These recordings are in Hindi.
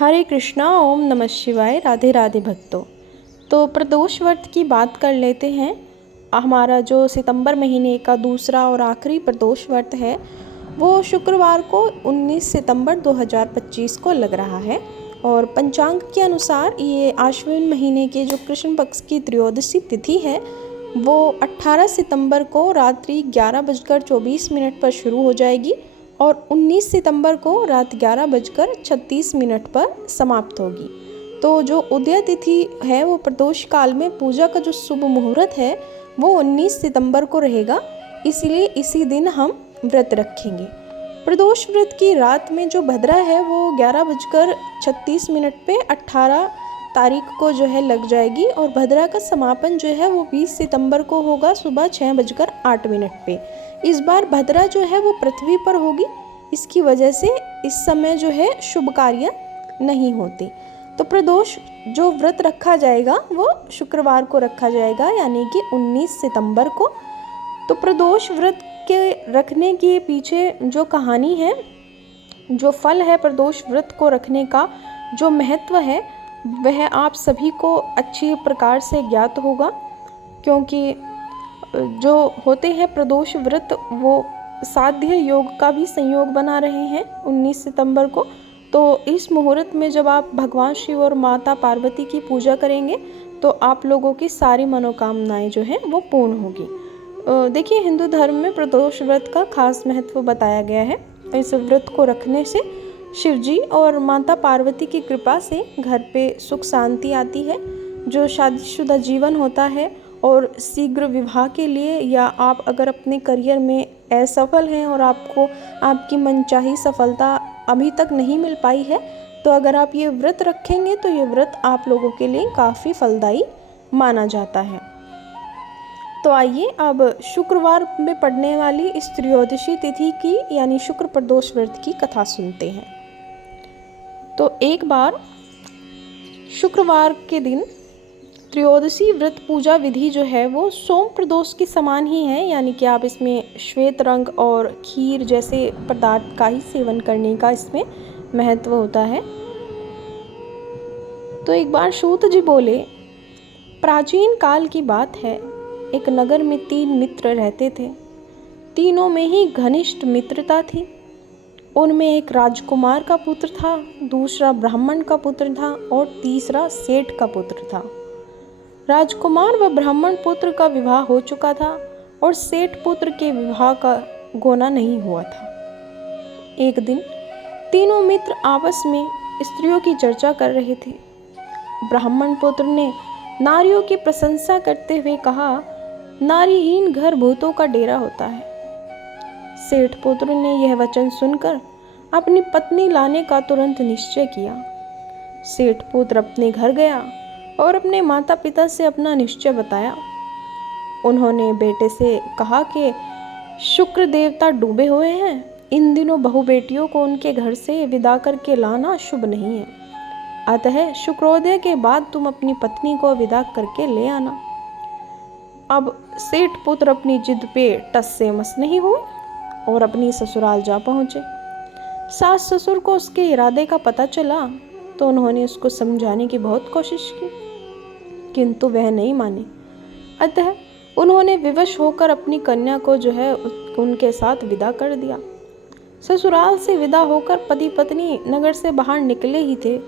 हरे कृष्णा, ओम नमः शिवाय, राधे राधे भक्तों। तो प्रदोष व्रत की बात कर लेते हैं। हमारा जो सितंबर महीने का दूसरा और आखिरी प्रदोष व्रत है वो शुक्रवार को 19 सितंबर 2025 को लग रहा है और पंचांग के अनुसार ये आश्विन महीने के जो कृष्ण पक्ष की त्रयोदशी तिथि है वो 18 सितंबर को रात्रि 11:24 पर शुरू हो जाएगी और 19 सितंबर को रात 11:36 पर समाप्त होगी। तो जो उदय तिथि है वो प्रदोष काल में पूजा का जो शुभ मुहूर्त है वो 19 सितंबर को रहेगा, इसीलिए इसी दिन हम व्रत रखेंगे। प्रदोष व्रत की रात में जो भद्रा है वो 11:36 पे 18 तारीख को जो है लग जाएगी और भद्रा का समापन जो है वो 20 सितंबर को होगा सुबह 6:08 पे। इस बार भद्रा जो है वो पृथ्वी पर होगी, इसकी वजह से इस समय जो है शुभ कार्य नहीं होते। तो प्रदोष जो व्रत रखा जाएगा वो शुक्रवार को रखा जाएगा, यानी कि 19 सितंबर को। तो प्रदोष व्रत के रखने के पीछे जो कहानी है, जो फल है प्रदोष व्रत को रखने का, जो महत्व है वह आप सभी को अच्छी प्रकार से ज्ञात होगा, क्योंकि जो होते हैं प्रदोष व्रत वो साध्य योग का भी संयोग बना रहे हैं 19 सितंबर को। तो इस मुहूर्त में जब आप भगवान शिव और माता पार्वती की पूजा करेंगे तो आप लोगों की सारी मनोकामनाएं जो हैं वो पूर्ण होगी। देखिए, हिंदू धर्म में प्रदोष व्रत का खास महत्व बताया गया है। इस व्रत को रखने से शिव जी और माता पार्वती की कृपा से घर पे सुख शांति आती है। जो शादीशुदा जीवन होता है और शीघ्र विवाह के लिए, या आप अगर अपने करियर में असफल हैं और आपको आपकी मनचाही सफलता अभी तक नहीं मिल पाई है, तो अगर आप ये व्रत रखेंगे तो ये व्रत आप लोगों के लिए काफ़ी फलदायी माना जाता है। तो आइए अब शुक्रवार में पड़ने वाली इस त्रयोदशी तिथि की यानी शुक्र प्रदोष व्रत की कथा सुनते हैं। तो एक बार शुक्रवार के दिन त्रयोदशी व्रत पूजा विधि जो है वो सोम प्रदोष के समान ही है, यानी कि आप इसमें श्वेत रंग और खीर जैसे पदार्थ का ही सेवन करने का इसमें महत्व होता है। तो एक बार सूत जी बोले, प्राचीन काल की बात है, एक नगर में 3 मित्र रहते थे। तीनों में ही घनिष्ठ मित्रता थी। उनमें एक राजकुमार का पुत्र था, दूसरा ब्राह्मण का पुत्र था और तीसरा सेठ का पुत्र था। राजकुमार व ब्राह्मण पुत्र का विवाह हो चुका था और सेठ पुत्र के विवाह का गोना नहीं हुआ था। एक दिन तीनों मित्र आपस में स्त्रियों की चर्चा कर रहे थे। ब्राह्मण पुत्र ने नारियों की प्रशंसा करते हुए कहा, नारीहीन घर भूतों का डेरा होता है। सेठ पुत्र ने यह वचन सुनकर अपनी पत्नी लाने का तुरंत निश्चय किया। सेठ पुत्र अपने घर गया और अपने माता पिता से अपना निश्चय बताया। उन्होंने बेटे से कहा कि शुक्र देवता डूबे हुए हैं, इन दिनों बहू बेटियों को उनके घर से विदा करके लाना शुभ नहीं है, अतः शुक्रोदय के बाद तुम अपनी पत्नी को विदा करके ले आना। अब सेठ पुत्र अपनी जिद पे टस से मस नहीं हुए और अपनी ससुराल जा पहुँचे। सास ससुर को उसके इरादे का पता चला तो उन्होंने उसको समझाने की बहुत कोशिश की, किंतु वह नहीं माने। अतः उन्होंने विवश होकर अपनी कन्या को जो है उनके साथ विदा कर दिया। ससुराल से विदा होकर पति पत्नी नगर से बाहर निकले ही थे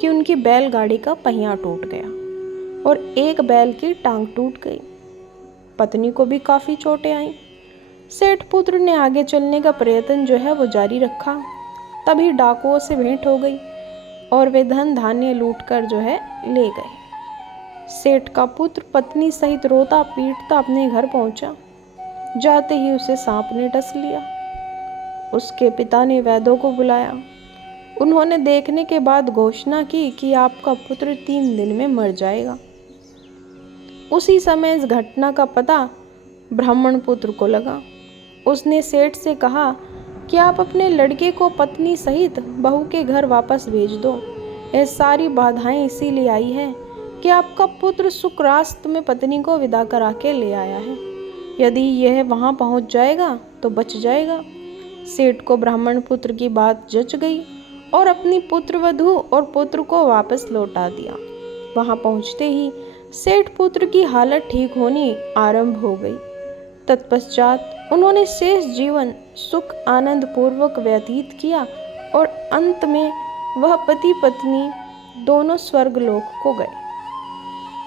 कि उनकी बैलगाड़ी का पहिया टूट गया और एक बैल की टांग टूट गई। पत्नी को भी काफ़ी चोटें आईं। सेठ पुत्र ने आगे चलने का प्रयत्न जो है वो जारी रखा। तभी डाकुओं से भेंट हो गई और वे धन धान्य लूटकर जो है ले गए। सेठ का पुत्र पत्नी सहित रोता पीटता अपने घर पहुंचा। जाते ही उसे सांप ने डस लिया। उसके पिता ने वैद्यों को बुलाया। उन्होंने देखने के बाद घोषणा की कि आपका पुत्र 3 दिन में मर जाएगा। उसी समय इस घटना का पता ब्राह्मण पुत्र को लगा। उसने सेठ से कहा कि आप अपने लड़के को पत्नी सहित बहू के घर वापस भेज दो। यह सारी बाधाएं इसीलिए आई है कि आपका पुत्र शुक्रास्त में पत्नी को विदा करा के ले आया है। यदि यह वहां पहुंच जाएगा तो बच जाएगा। सेठ को ब्राह्मण पुत्र की बात जच गई और अपनी पुत्र वधू और पुत्र को वापस लौटा दिया। वहां पहुंचते ही सेठ पुत्र की हालत ठीक होनी आरंभ हो गई। तत्पश्चात उन्होंने शेष जीवन सुख आनंद पूर्वक व्यतीत किया और अंत में वह पति पत्नी दोनों स्वर्गलोक को गए।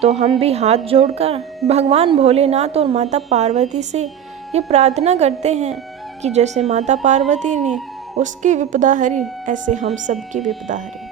तो हम भी हाथ जोड़कर भगवान भोलेनाथ और माता पार्वती से ये प्रार्थना करते हैं कि जैसे माता पार्वती ने उसकी विपदा हरी, ऐसे हम सबकी विपदा हरी।